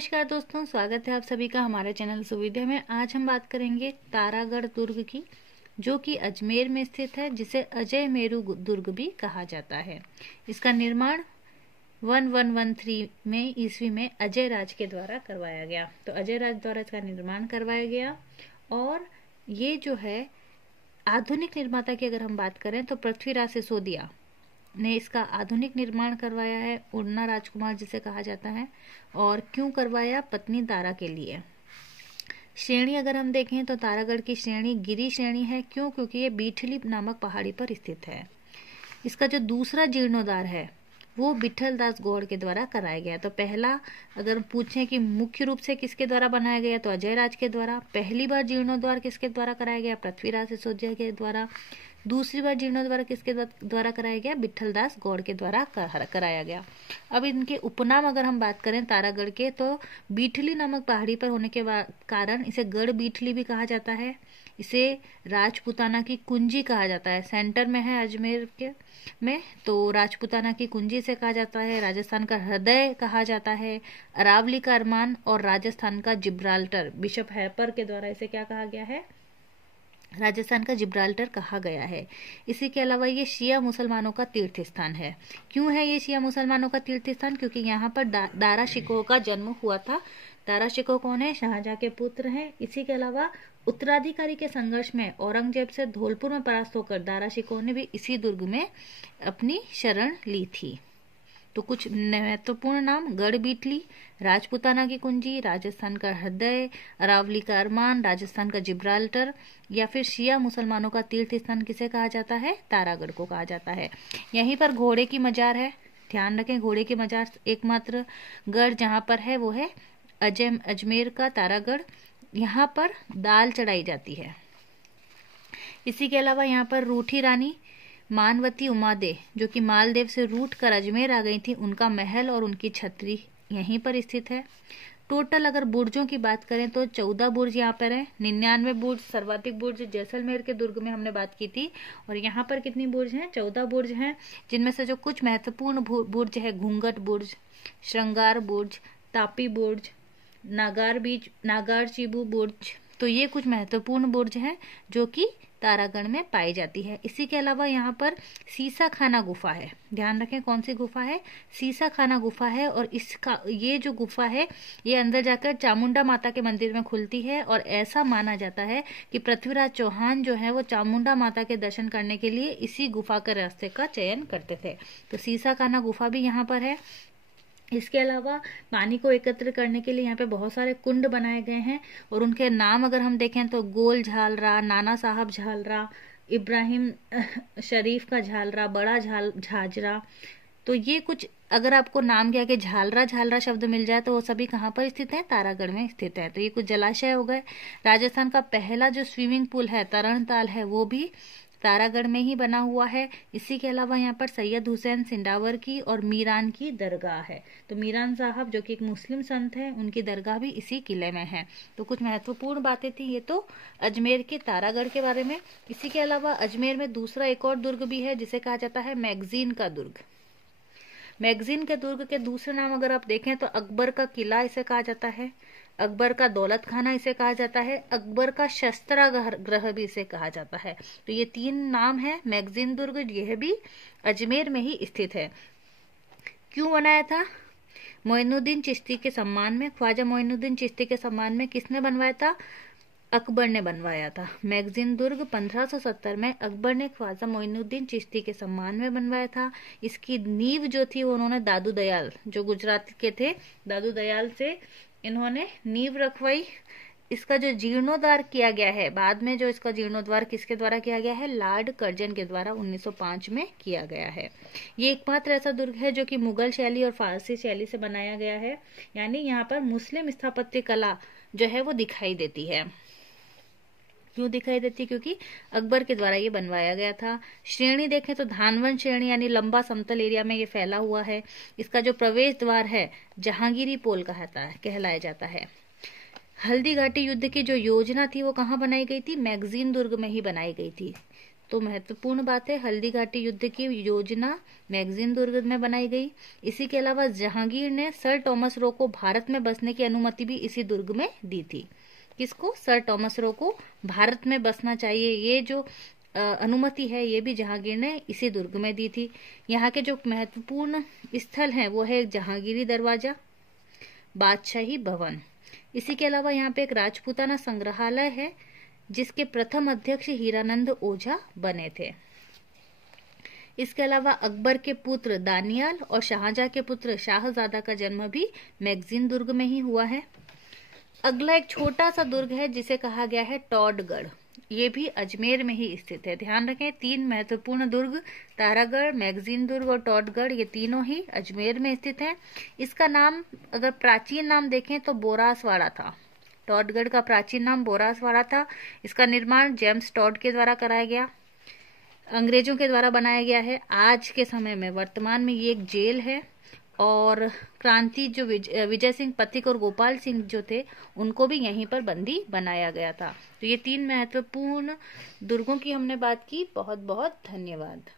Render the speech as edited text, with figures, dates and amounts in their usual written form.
नमस्कार दोस्तों, स्वागत है आप सभी का हमारे चैनल सुविधा में। आज हम बात करेंगे तारागढ़ दुर्ग की, जो कि अजमेर में स्थित है, जिसे अजय मेरू दुर्ग भी कहा जाता है। इसका निर्माण 1113 में ईस्वी में अजय राज के द्वारा करवाया गया। तो अजय राज द्वारा इसका निर्माण करवाया गया। और ये जो है आधुनिक निर्माता की अगर हम बात करें तो पृथ्वीराज सिसोदिया ने इसका आधुनिक निर्माण करवाया है। उड़ना राजकुमार जिसे कहा जाता है। और क्यों करवाया? पत्नी तारा के लिए। श्रेणी अगर हम देखें तो तारागढ़ की श्रेणी गिरी श्रेणी है। क्यों? क्योंकि ये बीठली नामक पहाड़ी पर स्थित है। इसका जो दूसरा जीर्णोद्धार है वो विठल दास गौड़ के द्वारा कराया गया। तो पहला अगर पूछें कि मुख्य रूप से किसके द्वारा बनाया गया, तो अजय राज के द्वारा। पहली बार जीर्णोद्धार किसके द्वारा कराया गया? पृथ्वीराज सिसोदिया के द्वारा। दूसरी बार जीर्णोद्धार किसके द्वारा कराया गया? विठल दास गौड़ के द्वारा कराया गया। अब इनके उपनाम अगर हम बात करें तारागढ़ के, तो बीठली नामक पहाड़ी पर होने के कारण इसे गढ़ बीठली भी कहा जाता है। इसे राजपुताना की कुंजी कहा जाता है। सेंटर में है अजमेर के में, तो राजपुताना की कुंजी से कहा जाता है। राजस्थान का हृदय कहा जाता है। अरावली का अरमान और राजस्थान का जिब्राल्टर, बिशप हैपर के द्वारा इसे क्या कहा गया है? राजस्थान का जिब्राल्टर कहा गया है। इसी के अलावा ये शिया मुसलमानों का तीर्थ स्थान है। क्यों है ये शिया मुसलमानों का तीर्थ स्थान? क्योंकि यहाँ पर दारा शिकोह का जन्म हुआ था। दारा शिकोह कौन है? शाहजहां के पुत्र हैं। इसी के अलावा उत्तराधिकारी के संघर्ष में औरंगजेब से धौलपुर में परास्त होकर दारा शिकोह ने भी इसी दुर्ग में अपनी शरण ली थी। तो कुछ महत्वपूर्ण नाम: गढ़ बीठली, राजपुताना की कुंजी, राजस्थान का हृदय, अरावली का अरमान, राजस्थान का जिब्राल्टर, या फिर शिया मुसलमानों का तीर्थ स्थान किसे कहा जाता है? तारागढ़ को कहा जाता है। यहीं पर घोड़े की मजार है। ध्यान रखें, घोड़े की मजार एकमात्र गढ़ जहां पर है वो है अजमेर का तारागढ़। यहाँ पर दाल चढ़ाई जाती है। इसी के अलावा यहाँ पर रूठी रानी मानवती उमादे, जो कि मालदेव से रूठ कर अजमेर आ गई थी, उनका महल और उनकी छतरी यहीं पर स्थित है। टोटल अगर बुर्जों की बात करें तो 14 बुर्ज यहाँ पर है। 99 बुर्ज, सर्वाधिक बुर्ज जैसलमेर के दुर्ग में हमने बात की थी। और यहाँ पर कितनी बुर्ज हैं? 14 बुर्ज हैं, जिनमें से जो कुछ महत्वपूर्ण बुर्ज है: घूंघट बुर्ज, श्रृंगार बुर्ज, तापी बुर्ज, नागार चीबू बुर्ज। तो ये कुछ महत्वपूर्ण बुर्ज हैं जो कि तारागढ़ में पाई जाती है। इसी के अलावा यहाँ पर सीसा खाना गुफा है। ध्यान रखें, कौन सी गुफा है? सीसा खाना गुफा है। और इसका ये जो गुफा है ये अंदर जाकर चामुंडा माता के मंदिर में खुलती है। और ऐसा माना जाता है कि पृथ्वीराज चौहान जो है वो चामुंडा माता के दर्शन करने के लिए इसी गुफा के रास्ते का चयन करते थे। तो सीसा खाना गुफा भी यहाँ पर है। इसके अलावा पानी को एकत्र करने के लिए यहाँ पे बहुत सारे कुंड बनाए गए हैं। और उनके नाम अगर हम देखें तो गोल झालरा, नाना साहब झालरा, इब्राहिम शरीफ का झालरा, बड़ा झाजरा। तो ये कुछ अगर आपको नाम के आगे झालरा शब्द मिल जाए तो वो सभी कहाँ पर स्थित है? तारागढ़ में स्थित है। तो ये कुछ जलाशय हो गए। राजस्थान का पहला जो स्विमिंग पूल है, तरणताल है, वो भी तारागढ़ में ही बना हुआ है। इसी के अलावा यहाँ पर सैयद हुसैन सिंडावर की और मीरान की दरगाह है। तो मीरान साहब जो कि एक मुस्लिम संत है, उनकी दरगाह भी इसी किले में है। तो कुछ महत्वपूर्ण बातें थी ये तो अजमेर के तारागढ़ के बारे में। इसी के अलावा अजमेर में दूसरा एक और दुर्ग भी है जिसे कहा जाता है मैगजीन का दुर्ग। मैगजीन के दुर्ग के दूसरे नाम अगर आप देखें तो अकबर का किला इसे कहा जाता है, अकबर का दौलत खाना इसे कहा जाता है, अकबर का शस्त्रागार भी इसे कहा जाता है। तो ये 3 नाम है मैगजीन दुर्ग। यह भी अजमेर में ही स्थित है। क्यों बनाया था? मोइनुद्दीन चिश्ती के सम्मान में। ख्वाजा मोइनुद्दीन चिश्ती के सम्मान में किसने बनवाया था? अकबर ने बनवाया था। मैगजीन दुर्ग 1570 में अकबर ने ख्वाजा मोइनुद्दीन चिश्ती के सम्मान में बनवाया था। इसकी नींव जो थी वो उन्होंने दादू दयाल, जो गुजरात के थे, दादू दयाल से इन्होंने नींव रखवाई। इसका जो जीर्णोद्धार किया गया है बाद में, जो इसका जीर्णोद्धार किसके द्वारा किया गया है? लॉर्ड कर्जन के द्वारा 1905 में किया गया है। ये एकमात्र ऐसा दुर्ग है जो कि मुगल शैली और फारसी शैली से बनाया गया है। यानी यहाँ पर मुस्लिम स्थापत्य कला जो है वो दिखाई देती है। क्यों दिखाई देती? क्योंकि अकबर के द्वारा ये बनवाया गया था। श्रेणी देखें तो धानवन श्रेणी, यानी लंबा समतल एरिया में ये फैला हुआ है। इसका जो प्रवेश द्वार है जहांगीरी पोल कहलाया जाता है। हल्दी घाटी युद्ध की जो योजना थी वो कहाँ बनाई गई थी? मैगजीन दुर्ग में ही बनाई गई थी। तो महत्वपूर्ण बात है, हल्दी घाटी युद्ध की योजना मैगजीन दुर्ग में बनाई गई। इसी के अलावा जहांगीर ने सर टॉमस रो को भारत में बसने की अनुमति भी इसी दुर्ग में दी थी। किसको? सर टॉमस रो को भारत में बसना चाहिए, ये जो अनुमति है ये भी जहांगीर ने इसी दुर्ग में दी थी। यहाँ के जो महत्वपूर्ण स्थल हैं वो है जहांगीरी दरवाजा, बादशाही भवन। इसी के अलावा यहाँ पे एक राजपूताना संग्रहालय है जिसके प्रथम अध्यक्ष हीरानंद ओझा बने थे। इसके अलावा अकबर के पुत्र दानियाल और शाहजहां के पुत्र शाहजादा का जन्म भी मैगजीन दुर्ग में ही हुआ है। अगला एक छोटा सा दुर्ग है जिसे कहा गया है टॉडगढ़। ये भी अजमेर में ही स्थित है। ध्यान रखें, 3 महत्वपूर्ण दुर्ग, तारागढ़, मैगजीन दुर्ग और टॉडगढ़, ये तीनों ही अजमेर में स्थित हैं। इसका नाम अगर प्राचीन नाम देखें तो बोरासवाड़ा था। टॉडगढ़ का प्राचीन नाम बोरासवाड़ा था। इसका निर्माण जेम्स टॉड के द्वारा कराया गया, अंग्रेजों के द्वारा बनाया गया है। आज के समय में वर्तमान में ये एक जेल है और क्रांति जो विजय सिंह पथिक और गोपाल सिंह जो थे उनको भी यहीं पर बंदी बनाया गया था। तो ये 3 महत्वपूर्ण दुर्गों की हमने बात की। बहुत बहुत धन्यवाद।